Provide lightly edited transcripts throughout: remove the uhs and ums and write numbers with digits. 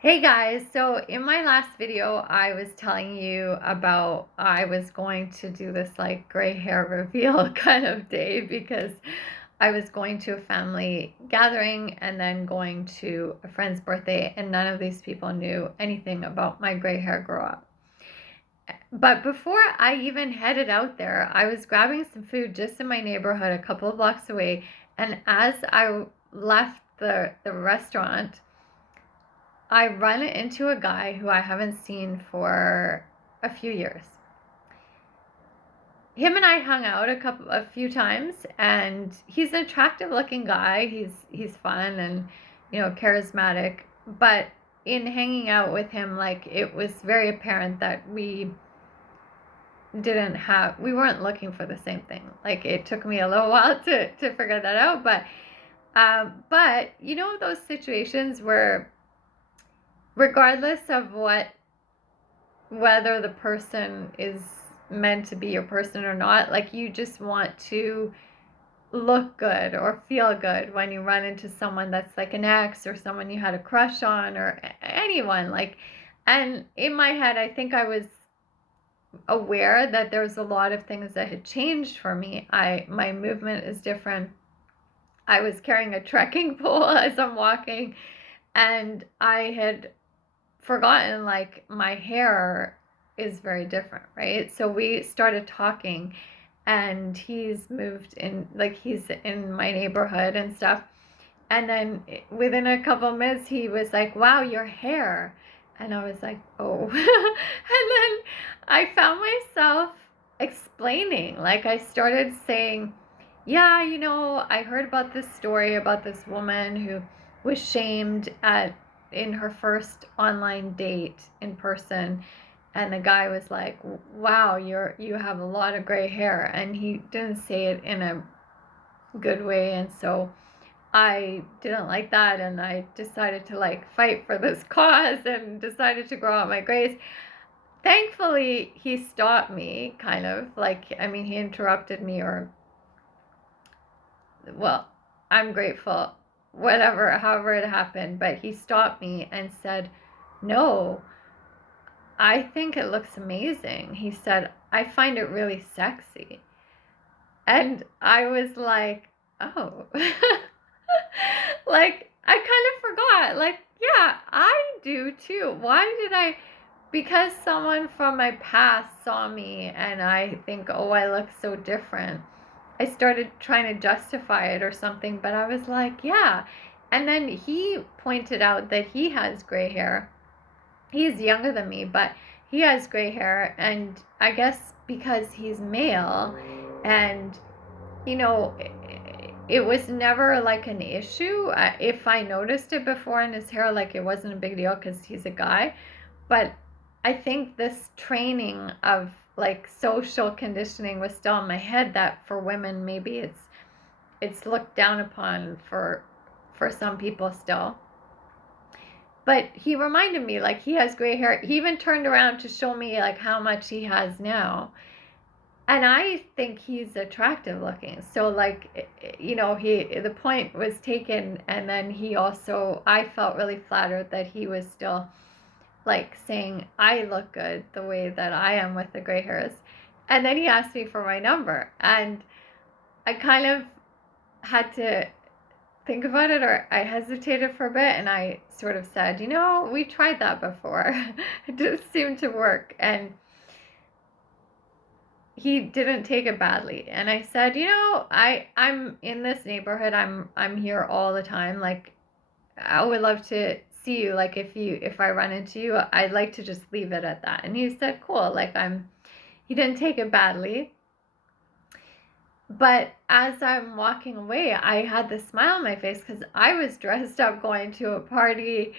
Hey guys, so in my last video, I was telling you about I was going to do this like gray hair reveal kind of day because I was going to a family gathering and then going to a friend's birthday, and none of these people knew anything about my gray hair grow up. But before I even headed out there, I was grabbing some food just in my neighborhood a couple of blocks away, and as I left the restaurant, I run into a guy who I haven't seen for a few years. Him and I hung out a few times, and he's an attractive looking guy. He's fun and charismatic. But in hanging out with him, like, it was very apparent that we weren't looking for the same thing. Like, it took me a little while to figure that out, but those situations where regardless of whether the person is meant to be your person or not, like, you just want to look good or feel good when you run into someone that's like an ex or someone you had a crush on or anyone, like. And in my head, I think I was aware that there's a lot of things that had changed for me. My movement is different. I was carrying a trekking pole as I'm walking, and I had forgotten, like, my hair is very different, right? So we started talking, and he's moved in, like, he's in my neighborhood and stuff. And then within a couple of minutes, he was like, "Wow, your hair." And I was like, "Oh." And then I found myself explaining, like, I started saying, "Yeah, I heard about this story about this woman who was shamed in her first online date in person." And the guy was like, "Wow, you have a lot of gray hair." And he didn't say it in a good way, and so I didn't like that, and I decided to, like, fight for this cause and decided to grow out my grays. Thankfully, he stopped me, kind of like, I mean, he interrupted me, or, well, I'm grateful, whatever, however it happened, but he stopped me and said, "No, I think it looks amazing." He said, "I find it really sexy." And I was like, "Oh." Like, I kind of forgot. Like, yeah, I do too. Why did I? Because someone from my past saw me and I think, "Oh, I look so different." I started trying to justify it or something, but I was like, yeah. And then he pointed out that he has gray hair. He's younger than me, but he has gray hair, and I guess because he's male, and you know, it was never like an issue. If I noticed it before in his hair, like, it wasn't a big deal because he's a guy. But I think this training of, like, social conditioning was still in my head, that for women maybe it's looked down upon for some people still. But he reminded me, like, he has gray hair. He even turned around to show me, like, how much he has now. And I think he's attractive looking. So, like, the point was taken. And then he also, I felt really flattered that he was still, like, saying I look good the way that I am with the gray hairs. And then he asked me for my number, and I kind of had to think about it, or I hesitated for a bit, and I sort of said, "We tried that before." It didn't seem to work. And he didn't take it badly, and I said, I'm in this neighborhood, I'm here all the time, like, I would love to see you, like, if I run into you, I'd like to just leave it at that. And he said, "Cool." Like, he didn't take it badly. But as I'm walking away, I had this smile on my face because I was dressed up going to a party.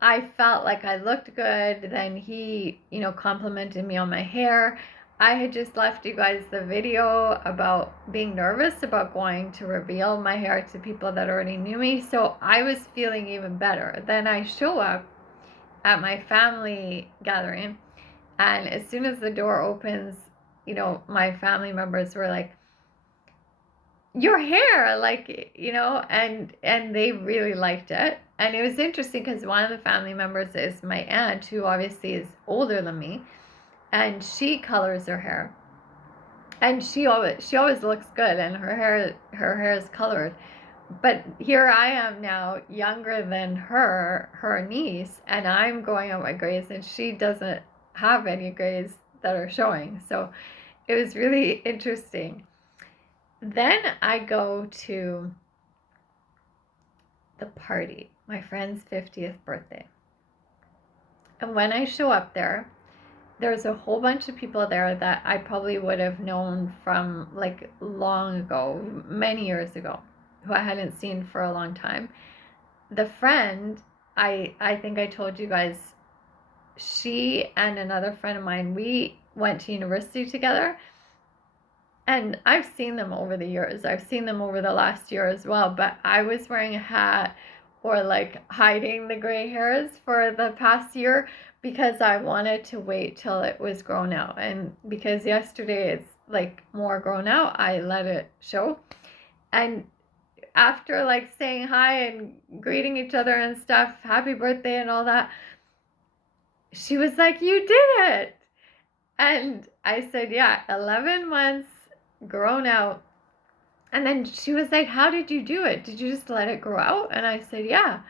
I felt like I looked good. Then he, complimented me on my hair. I had just left you guys the video about being nervous about going to reveal my hair to people that already knew me. So I was feeling even better. Then I show up at my family gathering, and as soon as the door opens, my family members were like, your hair, like, and they really liked it. And it was interesting because one of the family members is my aunt, who obviously is older than me, and she colors her hair. And she always looks good, and her hair is colored. But here I am now, younger than her niece, and I'm going out my grays, and she doesn't have any grays that are showing. So it was really interesting. Then I go to the party, my friend's 50th birthday. And when I show up there's a whole bunch of people there that I probably would have known from like long ago, many years ago, who I hadn't seen for a long time. The friend, I think I told you guys, she and another friend of mine, we went to university together. And I've seen them over the years. I've seen them over the last year as well. But I was wearing a hat or like hiding the gray hairs for the past year because I wanted to wait till it was grown out. And because yesterday it's like more grown out, I let it show. And after like saying hi and greeting each other and stuff, happy birthday and all that, she was like, "You did it." And I said, "Yeah, 11 months grown out." And then she was like, "How did you do it? Did you just let it grow out?" And I said, "Yeah."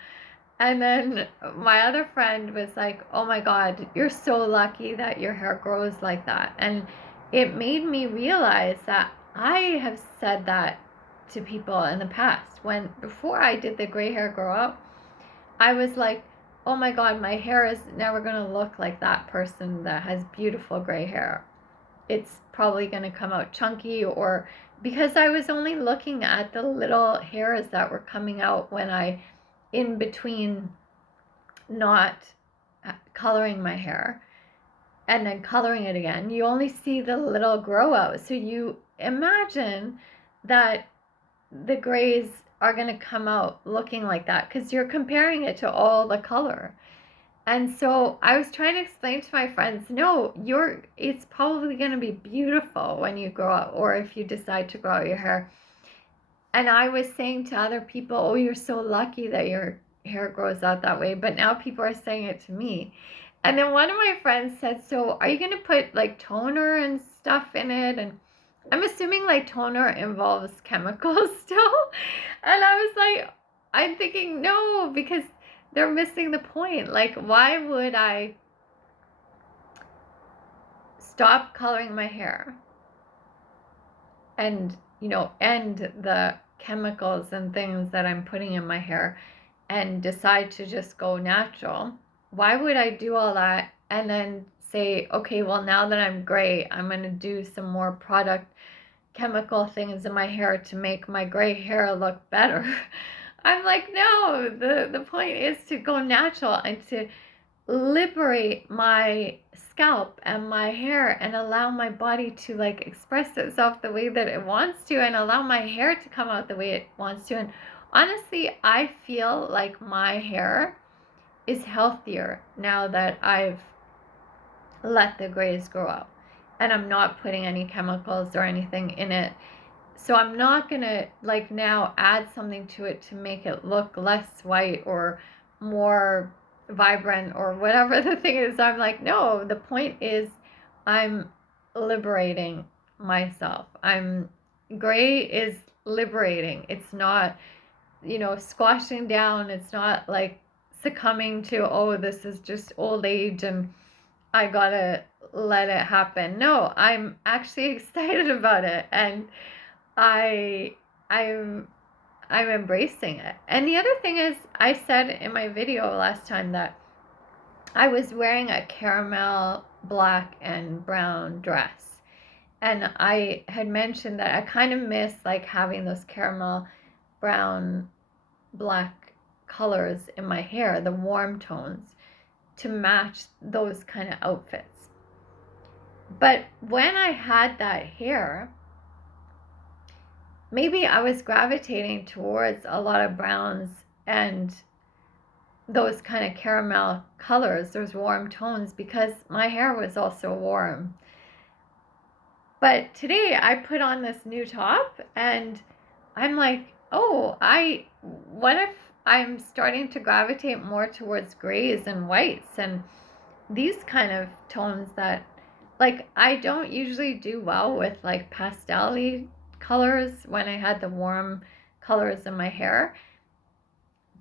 And then my other friend was like, "Oh my God, you're so lucky that your hair grows like that." And it made me realize that I have said that to people in the past. Before I did the gray hair grow up, I was like, "Oh my God, my hair is never going to look like that person that has beautiful gray hair. It's probably going to come out chunky," or because I was only looking at the little hairs that were coming out when in between not coloring my hair and then coloring it again, you only see the little grow out. So you imagine that the grays are going to come out looking like that because you're comparing it to all the color. And so I was trying to explain to my friends, no, it's probably going to be beautiful when you grow up, or if you decide to grow out your hair. And I was saying to other people, "Oh, you're so lucky that your hair grows out that way." But now people are saying it to me. And then one of my friends said, "So are you going to put like toner and stuff in it?" And I'm assuming like toner involves chemicals still. And I was like, I'm thinking, no, because they're missing the point. Like, why would I stop coloring my hair and, end the chemicals and things that I'm putting in my hair and decide to just go natural? Why would I do all that and then say, okay, well, now that I'm gray, I'm going to do some more product chemical things in my hair to make my gray hair look better? I'm like, no, the point is to go natural and to liberate my scalp and my hair and allow my body to like express itself the way that it wants to and allow my hair to come out the way it wants to. And honestly, I feel like my hair is healthier now that I've let the grays grow out and I'm not putting any chemicals or anything in it. So I'm not gonna like now add something to it to make it look less white or more vibrant or whatever the thing is. I'm like, no, the point is I'm liberating myself. Gray is liberating. It's not, squashing down. It's not like succumbing to, oh, this is just old age and I gotta let it happen. No, I'm actually excited about it, and I I'm I'm embracing it. And the other thing is, I said in my video last time that I was wearing a caramel black and brown dress. And I had mentioned that I kind of miss like having those caramel brown black colors in my hair, the warm tones, to match those kind of outfits. But when I had that hair, maybe I was gravitating towards a lot of browns and those kind of caramel colors, those warm tones, because my hair was also warm. But today I put on this new top and I'm like, oh, what if I'm starting to gravitate more towards grays and whites and these kind of tones that, like, I don't usually do well with like pastel-y colors when I had the warm colors in my hair.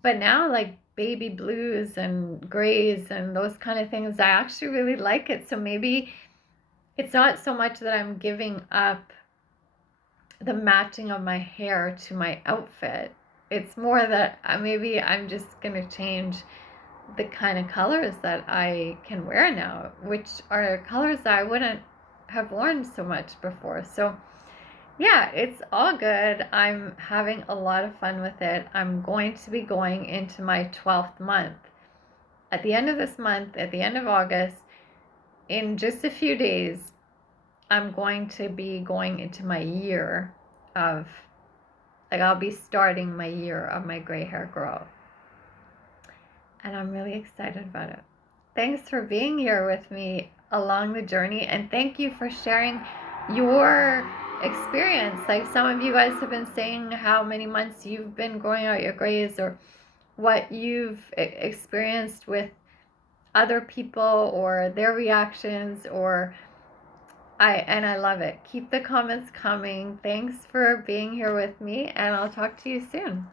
But now, like baby blues and grays and those kind of things, I actually really like it. So maybe it's not so much that I'm giving up the matching of my hair to my outfit. It's more that maybe I'm just going to change the kind of colors that I can wear now, which are colors that I wouldn't have worn so much before. So, yeah, it's all good. I'm having a lot of fun with it. I'm going to be going into my 12th month. At the end of this month, at the end of August, in just a few days, I'm going to be going into my year of, like, I'll be starting my year of my gray hair growth. And I'm really excited about it. Thanks for being here with me along the journey, and thank you for sharing your experience. Like, some of you guys have been saying how many months you've been growing out your grays, or what you've experienced with other people or their reactions, or I love it. Keep the comments coming. Thanks for being here with me, and I'll talk to you soon.